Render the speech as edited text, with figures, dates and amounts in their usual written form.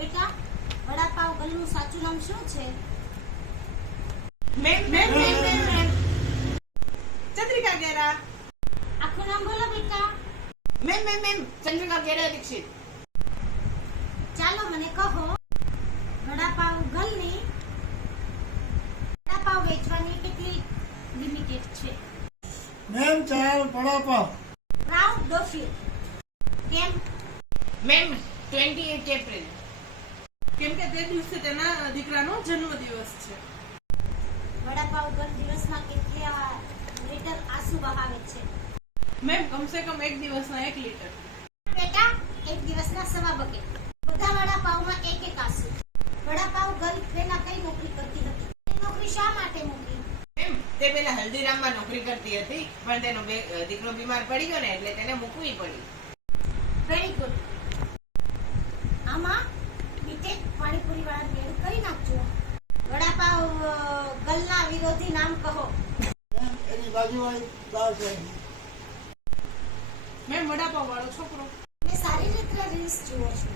બેટા વડાપાવ ગલનું સાચું નામ શું છે? મેમ ચંદ્રિકા ગેરા. આખું નામ બોલો બેટા. મેમ ચંદ્રિકા ગેરા દીક્ષિત. ચાલો મને કહો, વડાપાવ ગલની વડાપાવ વેચવાની કેટલી લિમિટેડ છે? Ma'am 4 vadapav. Proud the feel. કેમ? Ma'am 28 April. કેમ કે તે દિવસે તેના દીકરાનો જન્મદિવસ છે. વડાપાવ ગલ દિવસમાં કેટલા લીટર આંસુ વહાવે છે? મેમ કમસે કમ એક દિવસના 1 લીટર. બેટા એક દિવસના 1.25 બકેટ. બધા વડાપાવમાં એક આંસુ. વડાપાવ ગર્લ પહેલા કઈ નોકરી કરતી હતી? નોકરી શા માટે મૂકી? મેમ તે પેલા હલ્દીરામમાં નોકરી કરતી હતી, પણ તેનો દીકરો બીમાર પડી ગયો ને એટલે તેને મૂકવી પડી. Very good. આમાં બીટેક પાણીપુરી વાળા મેળ કરી નાખજો. વડાપાવ ગલના વિરોધી નામ કહો. મેમ એની બાજુવાળી દાળ છે. મેમ વડાપાવ વાળો છોકરો. મેં સારી રીતે રીલ્સ જુઓ છો.